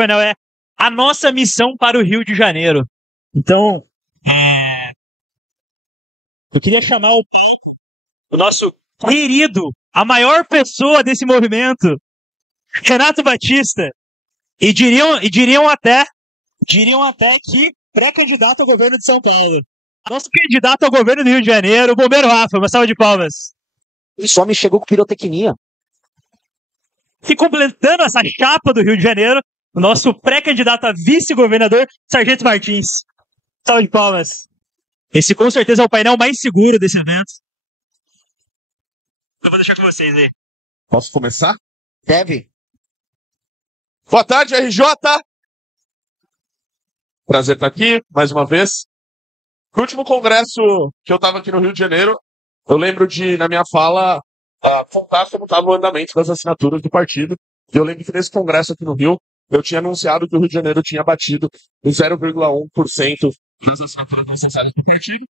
painel é a nossa missão para o Rio de Janeiro. Então, eu queria chamar o nosso querido, a maior pessoa desse movimento, Renato Batista, e diriam até que pré-candidato ao governo de São Paulo. Nosso candidato ao governo do Rio de Janeiro, o bombeiro Rafa, uma salva de palmas. Esse homem chegou com pirotecnia. E completando essa chapa do Rio de Janeiro, o nosso pré-candidato a vice-governador, Sargento Martins. Salva de palmas. Esse com certeza é o painel mais seguro desse evento. Eu vou deixar com vocês aí. Posso começar? Deve. Boa tarde, RJ! Prazer estar aqui, mais uma vez. No último congresso que eu estava aqui no Rio de Janeiro, eu lembro de, na minha fala, contar como estava o andamento das assinaturas do partido. E eu lembro que nesse congresso aqui no Rio, eu tinha anunciado que o Rio de Janeiro tinha batido em 0,1% das assinaturas necessárias do partido.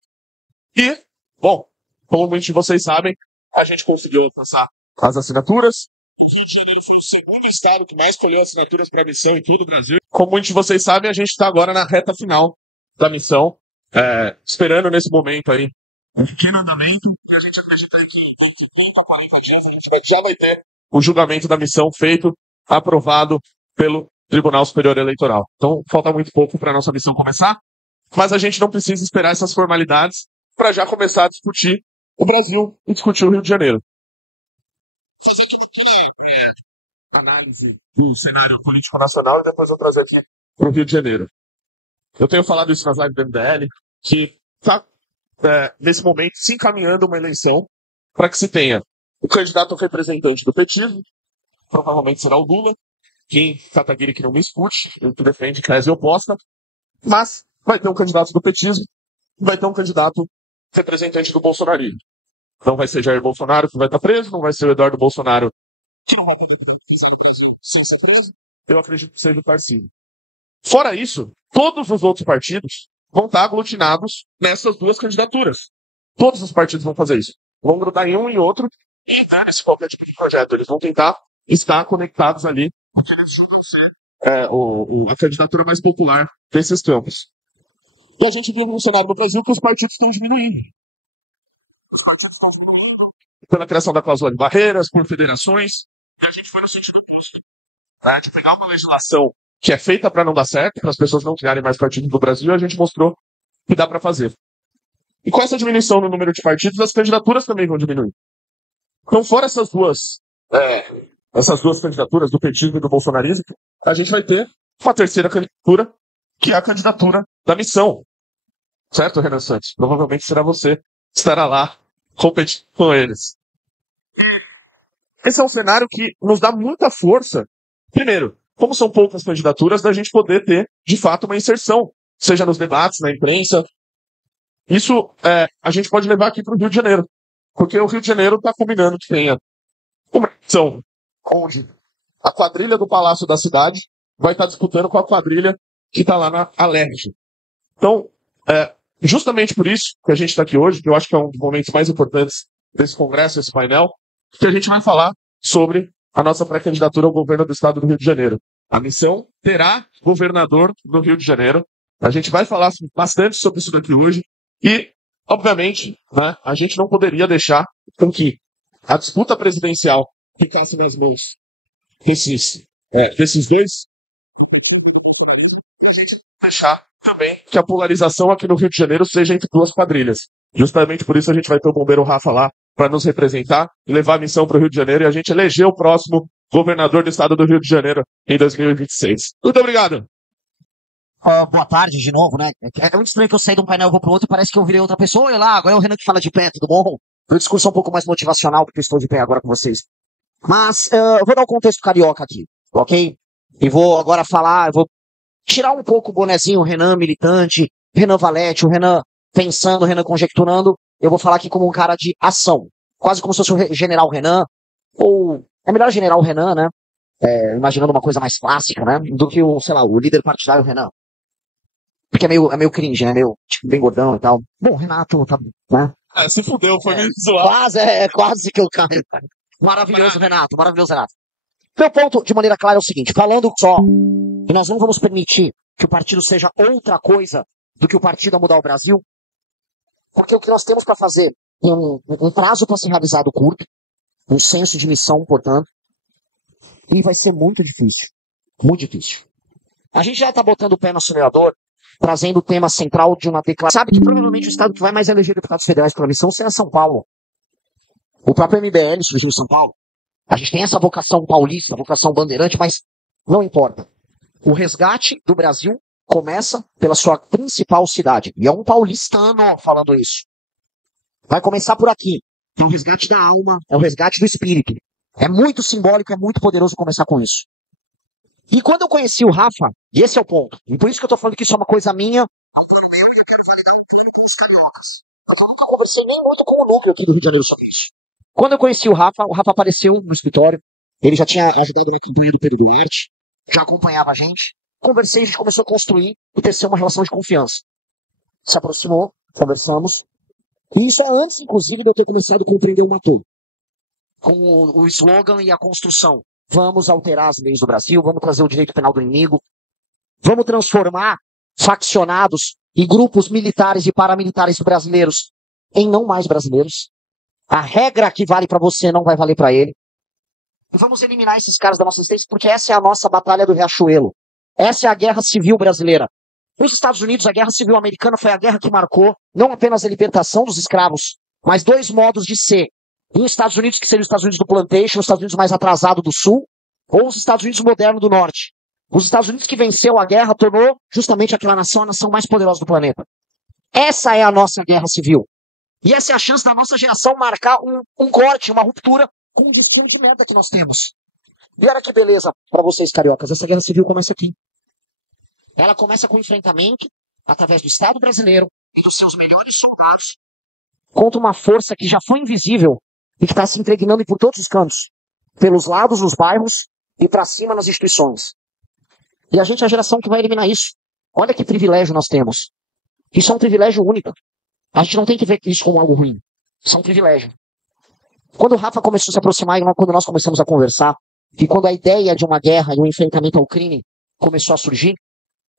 E, bom, como muitos de vocês sabem, a gente conseguiu alcançar as assinaturas. O segundo estado que mais colheu assinaturas para a missão em todo o Brasil. Como muitos de vocês sabem, a gente está agora na reta final da missão, esperando nesse momento aí um pequeno andamento. A gente acredita que em 30, 40 dias a gente já vai ter o julgamento da missão feito, aprovado pelo Tribunal Superior Eleitoral. Então, falta muito pouco para a nossa missão começar, mas a gente não precisa esperar essas formalidades para já começar a discutir o Brasil e discutir o Rio de Janeiro. Análise do cenário político nacional e depois eu trazer aqui para o Rio de Janeiro. Eu tenho falado isso nas lives do MBL, que está, nesse momento, se encaminhando uma eleição para que se tenha o candidato representante do petismo, provavelmente será o Lula, quem Kataguiri que não me escute, ele que defende que a tese oposta, mas vai ter um candidato do petismo, vai ter um candidato representante do bolsonarismo. Não vai ser Jair Bolsonaro que vai estar preso, não vai ser o Eduardo Bolsonaro que não vai estar sem ser preso. Eu acredito que seja o Tarcísio. Fora isso, todos os outros partidos vão estar aglutinados nessas duas candidaturas. Todos os partidos vão fazer isso. Vão grudar em um e outro e entrar nesse qualquer tipo de projeto. Eles vão tentar estar conectados ali, porque eles chamam de ser a candidatura mais popular desses campos. E a gente viu no cenário do Brasil que os partidos estão diminuindo. Pela criação da cláusula de barreiras, por federações, e a gente foi no sentido oposto. De pegar uma legislação que é feita para não dar certo, para as pessoas não criarem mais partidos no Brasil, a gente mostrou que dá para fazer. E com essa diminuição no número de partidos, as candidaturas também vão diminuir. Então, fora essas duas candidaturas, do petismo e do bolsonarismo, a gente vai ter uma terceira candidatura, que é a candidatura da missão. Certo, Renan Santos? Provavelmente será você que estará lá competindo com eles. Esse é um cenário que nos dá muita força. Primeiro, como são poucas candidaturas, da gente poder ter, de fato, uma inserção, seja nos debates, na imprensa. Isso a gente pode levar aqui para o Rio de Janeiro, porque o Rio de Janeiro está combinando que tenha uma eleição onde a quadrilha do Palácio da Cidade vai estar disputando com a quadrilha que está lá na Alerj. Então, justamente por isso que a gente está aqui hoje, que eu acho que é um dos momentos mais importantes desse congresso, esse painel, que a gente vai falar sobre a nossa pré-candidatura ao governo do estado do Rio de Janeiro. A missão terá governador do Rio de Janeiro. A gente vai falar bastante sobre isso daqui hoje. E, obviamente, a gente não poderia deixar com que a disputa presidencial ficasse nas mãos desses dois. A gente deixar também que a polarização aqui no Rio de Janeiro seja entre duas quadrilhas. Justamente por isso a gente vai ter o bombeiro Rafa lá para nos representar e levar a missão para o Rio de Janeiro e a gente eleger o próximo governador do estado do Rio de Janeiro em 2026. Muito obrigado. Boa tarde de novo, né? É muito estranho que eu saí de um painel e vou pro outro e parece que eu virei outra pessoa. Olha lá, agora é o Renan que fala de pé, tudo bom? Meu discurso é um pouco mais motivacional porque eu estou de pé agora com vocês. Mas eu vou dar um contexto carioca aqui, ok? E vou agora falar, eu vou tirar um pouco o bonezinho, o Renan militante, Renan Valete, o Renan pensando, o Renan conjecturando. Eu vou falar aqui como um cara de ação. Quase como se fosse o General Renan. Ou é melhor General Renan, né? Imaginando uma coisa mais clássica, né? Do que o líder partidário Renan. Porque é meio cringe, né? Meio, tipo, bem gordão e tal. Bom, Renato, tá, né? Se fudeu, foi meio zoado. Quase que eu caio. Maravilhoso, Renato, maravilhoso, Renato. Meu ponto, de maneira clara, é o seguinte, falando só, que nós não vamos permitir que o partido seja outra coisa do que o partido a mudar o Brasil, porque o que nós temos para fazer tem um prazo para ser realizado curto, um senso de missão, portanto, e vai ser muito difícil. Muito difícil. A gente já está botando o pé no acelerador, trazendo o tema central de uma declaração. Sabe que provavelmente o estado que vai mais eleger deputados federais pela missão será São Paulo. O próprio MBL surgiu em São Paulo. A gente tem essa vocação paulista, vocação bandeirante, mas não importa. O resgate do Brasil começa pela sua principal cidade. E é um paulistano falando isso. Vai começar por aqui. É o resgate da alma, é o resgate do espírito. É muito simbólico, é muito poderoso começar com isso. E quando eu conheci o Rafa, e esse é o ponto, e por isso que eu tô falando que isso é uma coisa minha, eu não conversei nem muito com o núcleo aqui do Rio de Janeiro sobre isso. Quando eu conheci o Rafa apareceu no escritório, ele já tinha ajudado na campanha do Pedro Duarte, já acompanhava a gente, conversei, a gente começou a construir e tecer uma relação de confiança. Se aproximou, conversamos, e isso é antes, inclusive, de eu ter começado a compreender o Matou, com o slogan e a construção. Vamos alterar as leis do Brasil, vamos trazer o direito penal do inimigo, vamos transformar faccionados e grupos militares e paramilitares brasileiros em não mais brasileiros. A regra que vale para você não vai valer para ele. Vamos eliminar esses caras da nossa existência, porque essa é a nossa batalha do Riachuelo. Essa é a guerra civil brasileira. Nos Estados Unidos, a guerra civil americana foi a guerra que marcou não apenas a libertação dos escravos, mas dois modos de ser. Nos Estados Unidos, que seria os Estados Unidos do Plantation, os Estados Unidos mais atrasado do Sul, ou os Estados Unidos moderno do Norte. Os Estados Unidos que venceu a guerra tornou justamente aquela nação a nação mais poderosa do planeta. Essa é a nossa guerra civil. E essa é a chance da nossa geração marcar um corte, uma ruptura com o destino de merda que nós temos. E olha que beleza para vocês, cariocas. Essa guerra civil começa aqui. Ela começa com o enfrentamento, através do Estado brasileiro e dos seus melhores soldados, contra uma força que já foi invisível e que está se impregnando por todos os cantos. Pelos lados, nos bairros e para cima nas instituições. E a gente é a geração que vai eliminar isso. Olha que privilégio nós temos. Isso é um privilégio único. A gente não tem que ver isso como algo ruim. Isso é um privilégio. Quando o Rafa começou a se aproximar, e quando nós começamos a conversar, e quando a ideia de uma guerra e um enfrentamento ao crime começou a surgir,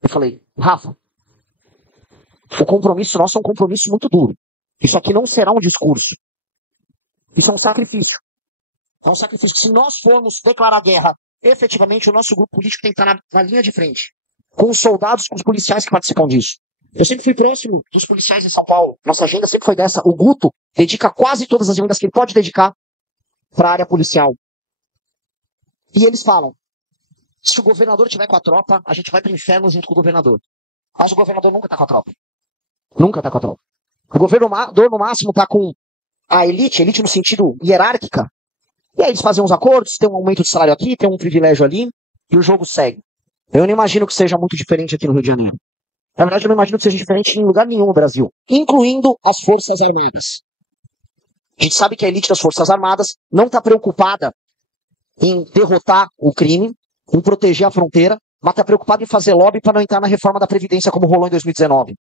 eu falei, Rafa, o compromisso nosso é um compromisso muito duro. Isso aqui não será um discurso. Isso é um sacrifício. É um sacrifício. Se nós formos declarar guerra, efetivamente o nosso grupo político tem que estar na linha de frente. Com os soldados, com os policiais que participam disso. Eu sempre fui próximo dos policiais em São Paulo. Nossa agenda sempre foi dessa. O Guto dedica quase todas as emendas que ele pode dedicar para a área policial. E eles falam, se o governador tiver com a tropa, a gente vai para o inferno junto com o governador. Mas o governador nunca está com a tropa. Nunca está com a tropa. O governador, no máximo, está com a elite no sentido hierárquica. E aí eles fazem uns acordos, tem um aumento de salário aqui, tem um privilégio ali, e o jogo segue. Eu não imagino que seja muito diferente aqui no Rio de Janeiro. Na verdade, eu não imagino que seja diferente em lugar nenhum no Brasil, incluindo as Forças Armadas. A gente sabe que a elite das Forças Armadas não está preocupada em derrotar o crime, em proteger a fronteira, mas está preocupada em fazer lobby para não entrar na reforma da Previdência como rolou em 2019.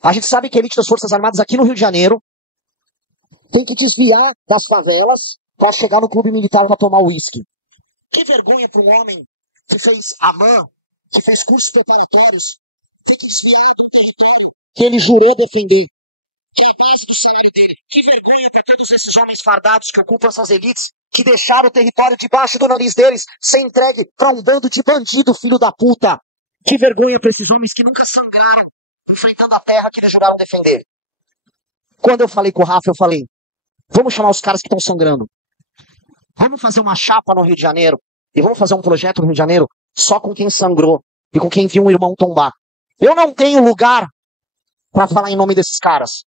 A gente sabe que a elite das Forças Armadas aqui no Rio de Janeiro tem que desviar das favelas para chegar no clube militar para tomar uísque. Que vergonha para um homem que fez AMAN, que fez cursos preparatórios, que desviar do território que ele jurou defender. Que vergonha para todos esses homens fardados que ocupam essas elites, que deixaram o território debaixo do nariz deles ser entregue para um bando de bandido, filho da puta. Que vergonha para esses homens que nunca sangraram enfrentando a terra que eles juraram defender. Quando eu falei com o Rafa, eu falei, vamos chamar os caras que estão sangrando. Vamos fazer uma chapa no Rio de Janeiro e vamos fazer um projeto no Rio de Janeiro só com quem sangrou e com quem viu um irmão tombar. Eu não tenho lugar para falar em nome desses caras.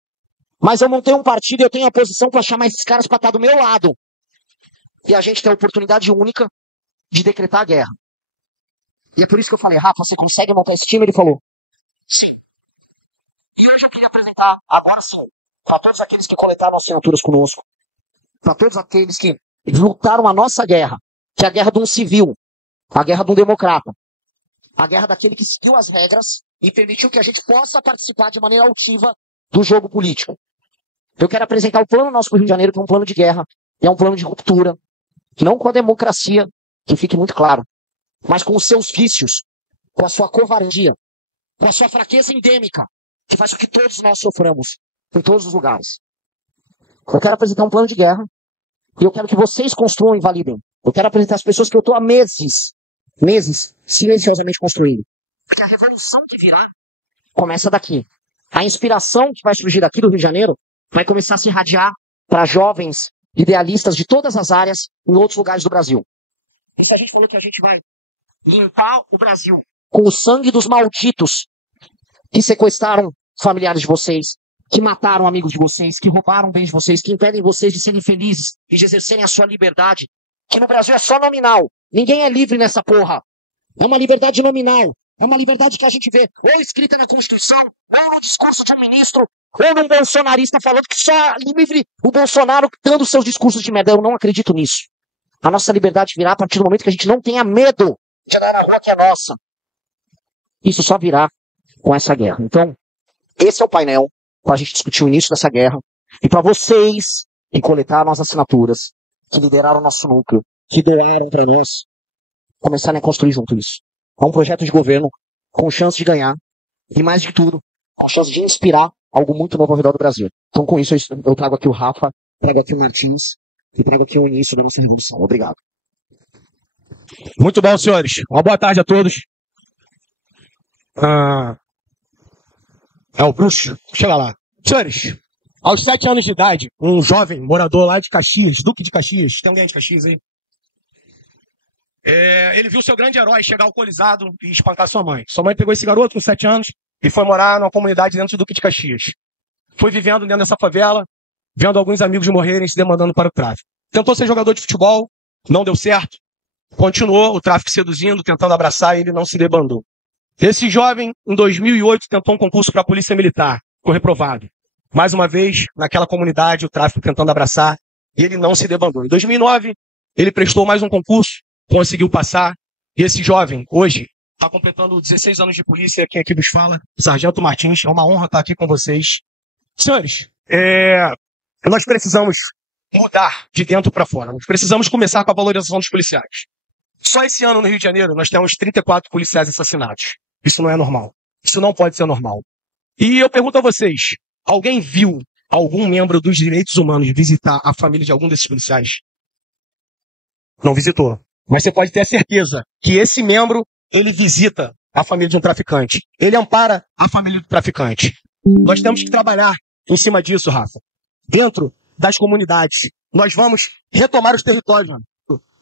Mas eu montei um partido e eu tenho a posição para chamar esses caras para estar do meu lado. E a gente tem a oportunidade única de decretar a guerra. E é por isso que eu falei, Rafa, você consegue montar esse time? Ele falou, sim. E hoje eu queria apresentar, agora sim, para todos aqueles que coletaram assinaturas conosco, para todos aqueles que lutaram a nossa guerra, que é a guerra de um civil, a guerra de um democrata, a guerra daquele que seguiu as regras e permitiu que a gente possa participar de maneira altiva do jogo político. Eu quero apresentar o plano nosso para o Rio de Janeiro, que é um plano de guerra, e é um plano de ruptura, não com a democracia, que fique muito claro. Mas com os seus vícios, com a sua covardia, com a sua fraqueza endêmica, que faz com que todos nós soframos em todos os lugares. Eu quero apresentar um plano de guerra e eu quero que vocês construam e validem. Eu quero apresentar as pessoas que eu estou há meses, silenciosamente construindo. Porque a revolução que virá começa daqui. A inspiração que vai surgir daqui do Rio de Janeiro vai começar a se irradiar para jovens idealistas de todas as áreas em outros lugares do Brasil. E se a gente falou que a gente vai limpar o Brasil com o sangue dos malditos que sequestraram familiares de vocês, que mataram amigos de vocês, que roubaram bens de vocês, que impedem vocês de serem felizes e de exercerem a sua liberdade, que no Brasil é só nominal. Ninguém é livre nessa porra. É uma liberdade nominal. É uma liberdade que a gente vê ou escrita na Constituição, ou no discurso de um ministro, ou num bolsonarista falando que só é livre o Bolsonaro dando seus discursos de merda. Eu não acredito nisso. A nossa liberdade virá a partir do momento que a gente não tenha medo de andar na rua que é nossa. Isso só virá com essa guerra. Então, esse é o painel para a gente discutir o início dessa guerra e para vocês que coletaram as assinaturas, que lideraram o nosso núcleo, que doaram para nós, começarem a construir junto isso. É um projeto de governo com chance de ganhar e, mais de tudo, com chance de inspirar algo muito novo ao redor do Brasil. Então, com isso, eu trago aqui o Rafa, trago aqui o Martins e trago aqui o início da nossa revolução. Obrigado. Muito bom, senhores. Uma boa tarde a todos. É o bruxo. Chega lá. Senhores, aos 7 anos de idade, um jovem morador lá de Caxias, Duque de Caxias, tem alguém de Caxias aí? Ele viu seu grande herói chegar alcoolizado e espancar sua mãe. Sua mãe pegou esse garoto com 7 anos e foi morar numa comunidade dentro do Duque de Caxias. Foi vivendo dentro dessa favela, vendo alguns amigos morrerem e se demandando para o tráfico. Tentou ser jogador de futebol, não deu certo. Continuou o tráfico seduzindo, tentando abraçar e ele não se debandou. Esse jovem, em 2008, tentou um concurso para a Polícia Militar. Ficou reprovado. Mais uma vez, naquela comunidade, o tráfico tentando abraçar e ele não se debandou. Em 2009, ele prestou mais um concurso, conseguiu passar. E esse jovem, hoje, está completando 16 anos de polícia. Quem aqui nos fala? O Sargento Martins. É uma honra estar aqui com vocês. Senhores, nós precisamos mudar de dentro para fora. Nós precisamos começar com a valorização dos policiais. Só esse ano no Rio de Janeiro nós temos 34 policiais assassinados. Isso não é normal. Isso não pode ser normal. E eu pergunto a vocês, alguém viu algum membro dos direitos humanos visitar a família de algum desses policiais? Não visitou. Mas você pode ter certeza que esse membro, ele visita a família de um traficante. Ele ampara a família do traficante. Nós temos que trabalhar em cima disso, Rafa. Dentro das comunidades. Nós vamos retomar os territórios, mano,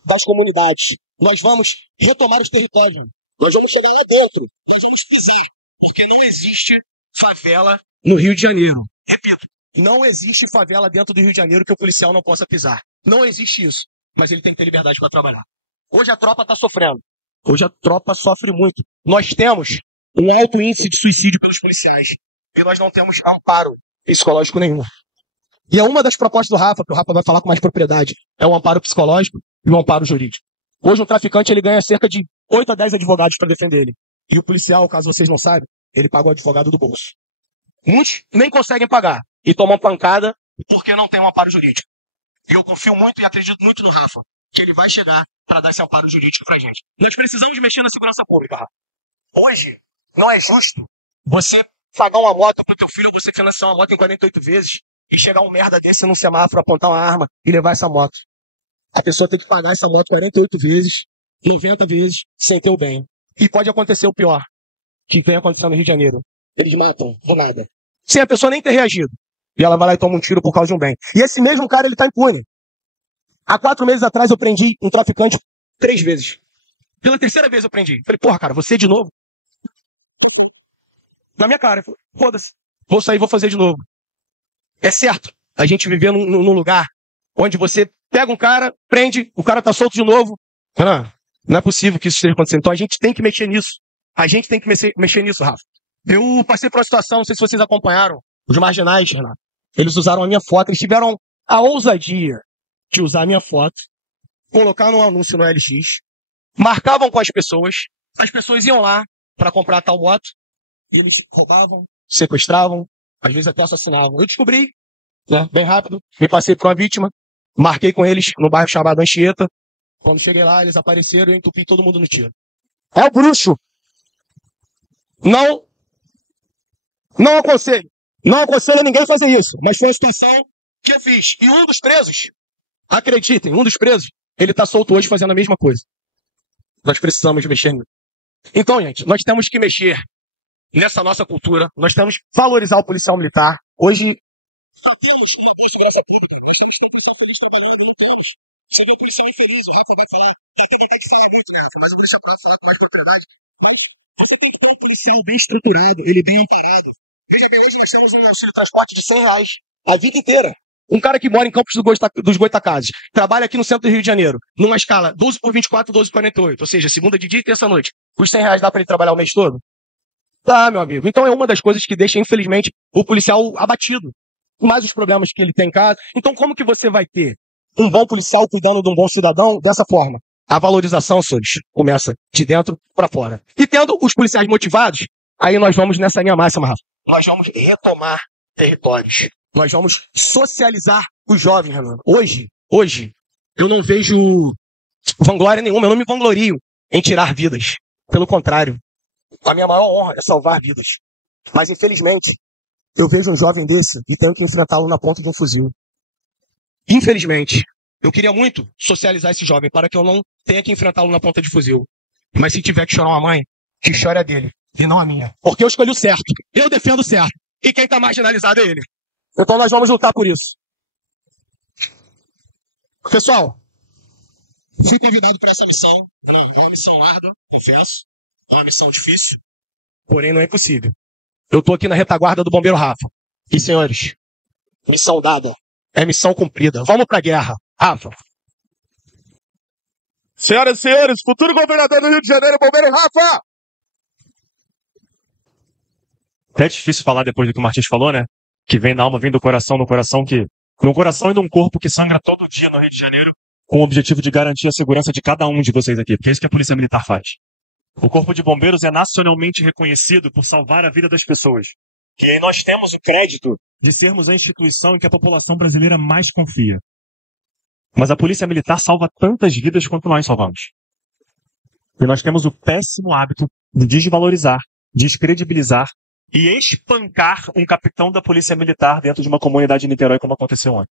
das comunidades. Nós vamos retomar os territórios. Nós vamos chegar lá dentro. Nós vamos pisar. Porque não existe favela no Rio de Janeiro. Repito, não existe favela dentro do Rio de Janeiro que o policial não possa pisar. Não existe isso. Mas ele tem que ter liberdade para trabalhar. Hoje a tropa está sofrendo. Hoje a tropa sofre muito. Nós temos um alto índice de suicídio pelos policiais. E nós não temos amparo psicológico nenhum. E é uma das propostas do Rafa, que o Rafa vai falar com mais propriedade. É o amparo psicológico e o amparo jurídico. Hoje um traficante ele ganha cerca de 8 a 10 advogados para defender ele. E o policial, caso vocês não saibam, ele paga o advogado do bolso. Muitos nem conseguem pagar e tomam pancada porque não tem um amparo jurídico. E eu confio muito e acredito muito no Rafa, que ele vai chegar para dar esse amparo jurídico pra gente. Nós precisamos mexer na segurança pública, Rafa. Hoje, não é justo você pagar uma moto pro teu filho, você financiar uma moto em 48 vezes e chegar um merda desse num semáforo, apontar uma arma e levar essa moto. A pessoa tem que pagar essa moto 48 vezes, 90 vezes, sem ter o bem. E pode acontecer o pior, que vem acontecendo no Rio de Janeiro. Eles matam, do nada. Sem a pessoa nem ter reagido. E ela vai lá e toma um tiro por causa de um bem. E esse mesmo cara, ele tá impune. Há 4 meses atrás eu prendi um traficante 3 vezes. Pela 3ª vez eu prendi. Falei, porra, cara, você de novo? Na minha cara. Eu falei, foda-se. Vou sair, vou fazer de novo. É certo a gente viver num lugar onde você pega um cara, prende, o cara tá solto de novo. Não é possível que isso esteja acontecendo. Então a gente tem que mexer nisso. A gente tem que mexer nisso, Rafa. Eu passei por uma situação, não sei se vocês acompanharam, os marginais, Renato. Eles usaram a minha foto, eles tiveram a ousadia de usar a minha foto, colocar num anúncio no LX, marcavam com as pessoas iam lá para comprar tal moto, e eles roubavam, sequestravam, às vezes até assassinavam. Eu descobri, bem rápido, me passei por uma vítima, marquei com eles no bairro chamado Anchieta, Quando cheguei lá, eles apareceram e eu entupi todo mundo no tiro. É o bruxo. Não aconselho. Não aconselho a ninguém fazer isso. Mas foi uma situação que eu fiz. E um dos presos, acreditem, um dos presos, ele tá solto hoje fazendo a mesma coisa. Nós precisamos mexer nisso. Então, gente, nós temos que mexer nessa nossa cultura. Nós temos que valorizar o policial militar. Hoje... trabalhando, não temos. Você vê o policial infeliz, o Rafa vai falar. Ele tem que ser mas o policial vai falar coisa pra trás. Mas ele bem estruturado, ele bem amparado. Veja que hoje nós temos um auxílio de transporte de R$100 a vida inteira. Um cara que mora em Campos dos Goytacazes, trabalha aqui no centro do Rio de Janeiro, numa escala 12 por 24, 12 por 48, ou seja, segunda de dia e terça-noite. Os R$100 dá pra ele trabalhar o mês todo? Dá, meu amigo. Então é uma das coisas que deixa, infelizmente, o policial abatido. Mais os problemas que ele tem em casa. Então como que você vai ter um bom policial cuidando de um bom cidadão dessa forma? A valorização, senhores, começa de dentro para fora. E tendo os policiais motivados, aí nós vamos nessa linha máxima, Rafa. Nós vamos retomar territórios. Nós vamos socializar os jovens, Renan. Hoje, eu não vejo vanglória nenhuma. Eu não me vanglorio em tirar vidas. Pelo contrário, a minha maior honra é salvar vidas. Mas, infelizmente, eu vejo um jovem desse e tenho que enfrentá-lo na ponta de um fuzil. Infelizmente, eu queria muito socializar esse jovem para que eu não tenha que enfrentá-lo na ponta de fuzil. Mas se tiver que chorar uma mãe, que chore a dele e não a minha. Porque eu escolhi o certo. Eu defendo o certo. E quem está marginalizado é ele. Então nós vamos lutar por isso. Pessoal, fui convidado para essa missão. É uma missão árdua, confesso. É uma missão difícil. Porém, não é impossível. Eu estou aqui na retaguarda do Bombeiro Rafa. E, senhores, missão dada é missão cumprida. Vamos para a guerra. Rafa. Senhoras e senhores, futuro governador do Rio de Janeiro, Bombeiro Rafa! Até é difícil falar depois do que o Martins falou, né? Que vem da alma, vem do coração, no coração e de um corpo que sangra todo dia no Rio de Janeiro, com o objetivo de garantir a segurança de cada um de vocês aqui, porque é isso que a Polícia Militar faz. O Corpo de Bombeiros é nacionalmente reconhecido por salvar a vida das pessoas. E aí nós temos o crédito de sermos a instituição em que a população brasileira mais confia. Mas a Polícia Militar salva tantas vidas quanto nós salvamos. E nós temos o péssimo hábito de desvalorizar, descredibilizar e espancar um capitão da Polícia Militar dentro de uma comunidade de Niterói, como aconteceu ontem.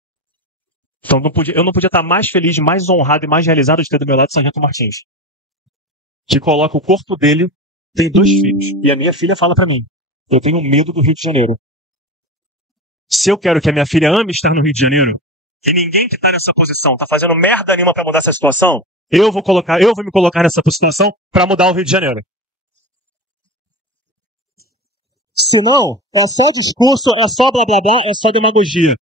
Então eu não podia estar mais feliz, mais honrado e mais realizado de ter do meu lado o Sargento Martins, que coloca o corpo dele, tem 2 filhos, e a minha filha fala pra mim, eu tenho medo do Rio de Janeiro. Se eu quero que a minha filha ame estar no Rio de Janeiro, e ninguém que tá nessa posição tá fazendo merda nenhuma pra mudar essa situação, eu vou me colocar nessa situação pra mudar o Rio de Janeiro. Se não, é só discurso, é só blá blá blá, é só demagogia.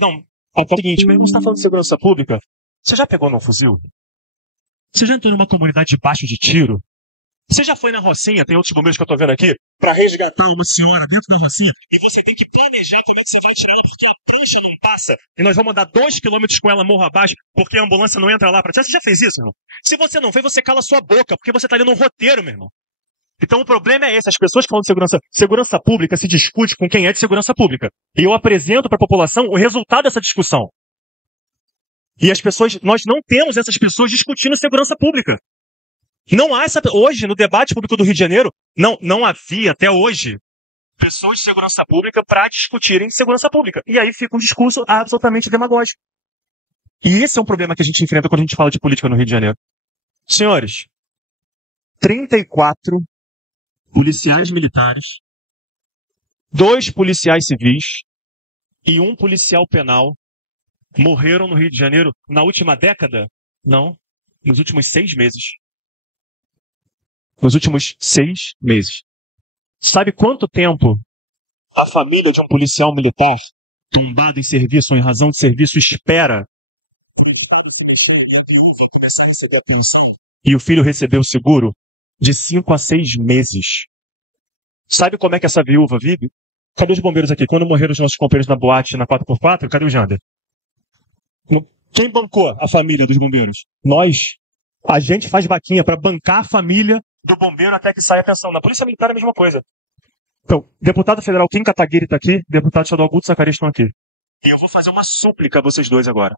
Não, é o seguinte, mesmo você tá falando de segurança pública, você já pegou num fuzil? Você já entrou numa comunidade debaixo de tiro? Você já foi na Rocinha, tem outros bombeiros que eu tô vendo aqui, pra resgatar uma senhora dentro da Rocinha, e você tem que planejar como é que você vai tirar ela, porque a prancha não passa, e nós vamos andar 2 quilômetros com ela morro abaixo, porque a ambulância não entra lá pra tirar. Você já fez isso, irmão? Se você não fez, você cala sua boca, porque você tá ali num roteiro, meu irmão. Então o problema é esse, as pessoas que falam de segurança pública se discute com quem é de segurança pública. E eu apresento pra população o resultado dessa discussão. E as pessoas, nós não temos essas pessoas discutindo segurança pública. Não há hoje, no debate público do Rio de Janeiro, não havia até hoje pessoas de segurança pública para discutirem segurança pública. E aí fica um discurso absolutamente demagógico. E esse é um problema que a gente enfrenta quando a gente fala de política no Rio de Janeiro. Senhores, 34 policiais militares, 2 policiais civis e 1 policial penal morreram no Rio de Janeiro na última década? Não. Nos últimos 6 meses. Nos últimos 6 meses. Sabe quanto tempo a família de um policial militar tombado em serviço ou em razão de serviço espera e o filho recebeu o seguro? De 5 a 6 meses. Sabe como é que essa viúva vive? Cadê os bombeiros aqui? Quando morreram os nossos companheiros na boate na 4x4, cadê o Jander? Quem bancou a família dos bombeiros? Nós. A gente faz vaquinha para bancar a família do bombeiro até que saia a pensão. Na Polícia Militar é a mesma coisa. Então, deputado federal Kim Kataguiri está aqui, deputado estadual Guto Zacarias estão aqui. E eu vou fazer uma súplica a vocês dois agora.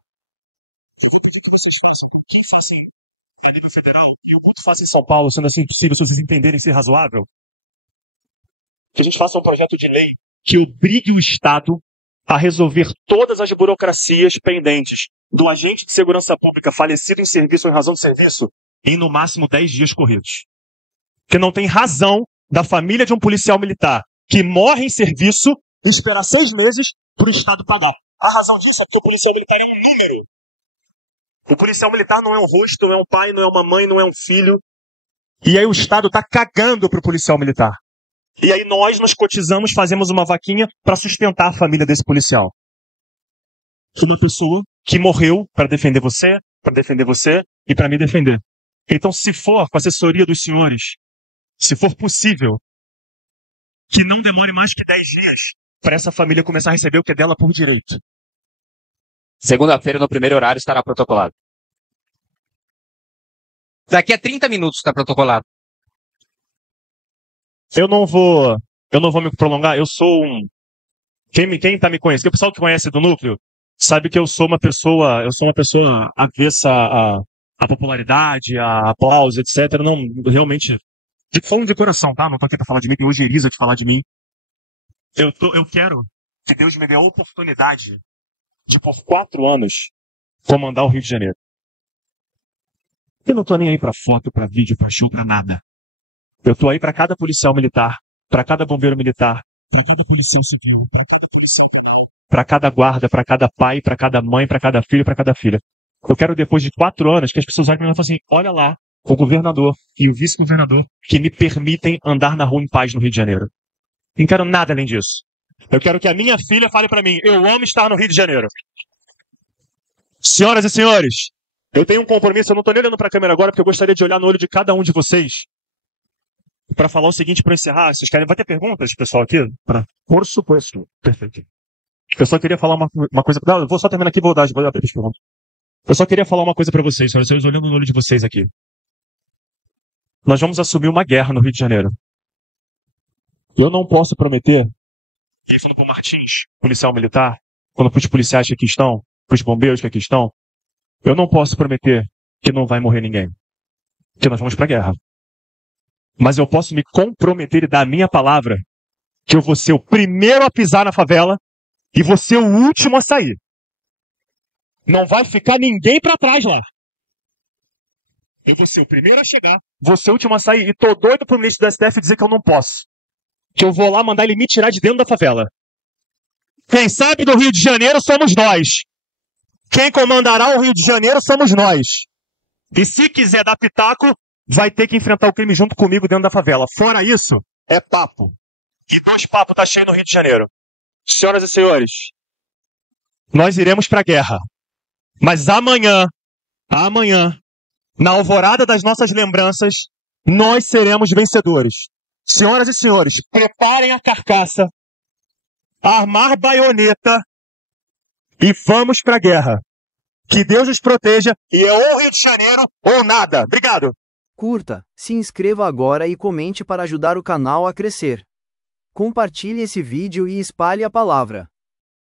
E o quanto faço em São Paulo, sendo assim possível, se vocês entenderem ser razoável, que a gente faça um projeto de lei que obrigue o Estado a resolver todas as burocracias pendentes do agente de segurança pública falecido em serviço ou em razão de serviço em no máximo 10 dias corridos. Porque não tem razão da família de um policial militar que morre em serviço esperar 6 meses para o Estado pagar. A razão disso é que o policial militar é um número. O policial militar não é um rosto, não é um pai, não é uma mãe, não é um filho. E aí o Estado está cagando pro policial militar. E aí nós nos cotizamos, fazemos uma vaquinha para sustentar a família desse policial. Uma pessoa que morreu para defender você e para me defender. Então, se for com a assessoria dos senhores, se for possível, que não demore mais que 10 dias para essa família começar a receber o que é dela por direito. Segunda-feira, no primeiro horário, estará protocolado. Daqui a 30 minutos está protocolado. Eu não vou me prolongar. Eu sou um... Quem tá me conhecendo, o pessoal que conhece do núcleo, sabe que eu sou uma pessoa avessa a popularidade, a aplauso, etc. Não, realmente, falando de coração, tá? Não tô aqui pra falar de mim, tem ojeriza de falar de mim. Eu quero que Deus me dê a oportunidade de, por 4 anos, comandar o Rio de Janeiro. Eu não tô nem aí pra foto, pra vídeo, pra show, pra nada. Eu tô aí pra cada policial militar, pra cada bombeiro militar, pra cada guarda, pra cada pai, pra cada mãe, pra cada filho, pra cada filha. Eu quero, depois de 4 anos, que as pessoas olhem pra mim e falem assim, olha lá, o governador e o vice-governador que me permitem andar na rua em paz no Rio de Janeiro. Não quero nada além disso. Eu quero que a minha filha fale pra mim, eu amo estar no Rio de Janeiro. Senhoras e senhores, eu tenho um compromisso, eu não tô nem olhando pra câmera agora, porque eu gostaria de olhar no olho de cada um de vocês para falar o seguinte, para encerrar. Vocês querem? Vai ter perguntas, pessoal, aqui? Por suposto. Perfeito. Eu só queria falar uma coisa. Não, eu vou só terminar aqui e vou dar as perguntas. Eu só queria falar uma coisa para vocês, senhores, olhando no olho de vocês aqui. Nós vamos assumir uma guerra no Rio de Janeiro. Eu não posso prometer, e falando para o Martins, policial militar, quando para os policiais que aqui estão, para os bombeiros que aqui estão, eu não posso prometer que não vai morrer ninguém. Que nós vamos para a guerra. Mas eu posso me comprometer e dar a minha palavra que eu vou ser o primeiro a pisar na favela e vou ser o último a sair. Não vai ficar ninguém para trás lá. Eu vou ser o primeiro a chegar, vou ser o último a sair e tô doido pro ministro do STF dizer que eu não posso. Que eu vou lá mandar ele me tirar de dentro da favela. Quem sabe do Rio de Janeiro somos nós. Quem comandará o Rio de Janeiro somos nós. E se quiser dar pitaco, vai ter que enfrentar o crime junto comigo dentro da favela. Fora isso, é papo. E 2 papos tá cheio no Rio de Janeiro. Senhoras e senhores, nós iremos pra guerra. Mas amanhã, na alvorada das nossas lembranças, nós seremos vencedores. Senhoras e senhores, preparem a carcaça, armar baioneta e vamos pra guerra. Que Deus nos proteja e é ou Rio de Janeiro ou nada. Obrigado. Curta, se inscreva agora e comente para ajudar o canal a crescer. Compartilhe esse vídeo e espalhe a palavra.